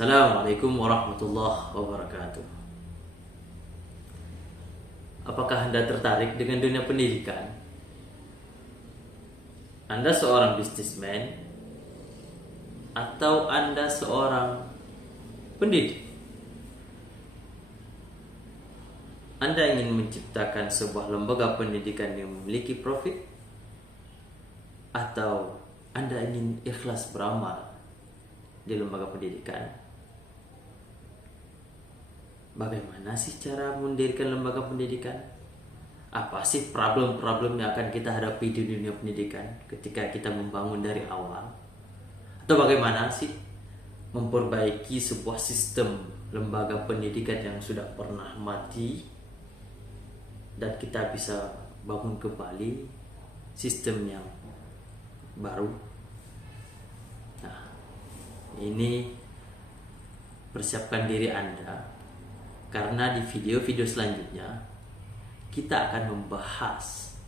Assalamualaikum warahmatullahi wabarakatuh. Apakah Anda tertarik dengan dunia pendidikan? Anda seorang bisnismen atau Anda seorang pendidik? Anda ingin menciptakan sebuah lembaga pendidikan yang memiliki profit? Atau Anda ingin ikhlas beramal di lembaga pendidikan? Bagaimana sih cara mendirikan lembaga pendidikan? Apa sih problem-problem yang akan kita hadapi di dunia pendidikan ketika kita membangun dari awal? Atau bagaimana sih memperbaiki sebuah sistem lembaga pendidikan yang sudah pernah mati dan kita bisa bangun kembali sistem yang baru? Nah, ini persiapkan diri Anda, karena di video-video selanjutnya kita akan membahas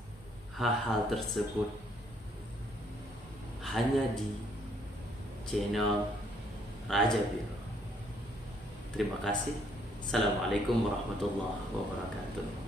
hal-hal tersebut hanya di channel Raja Biro. Terima kasih. Assalamualaikum warahmatullahi wabarakatuh.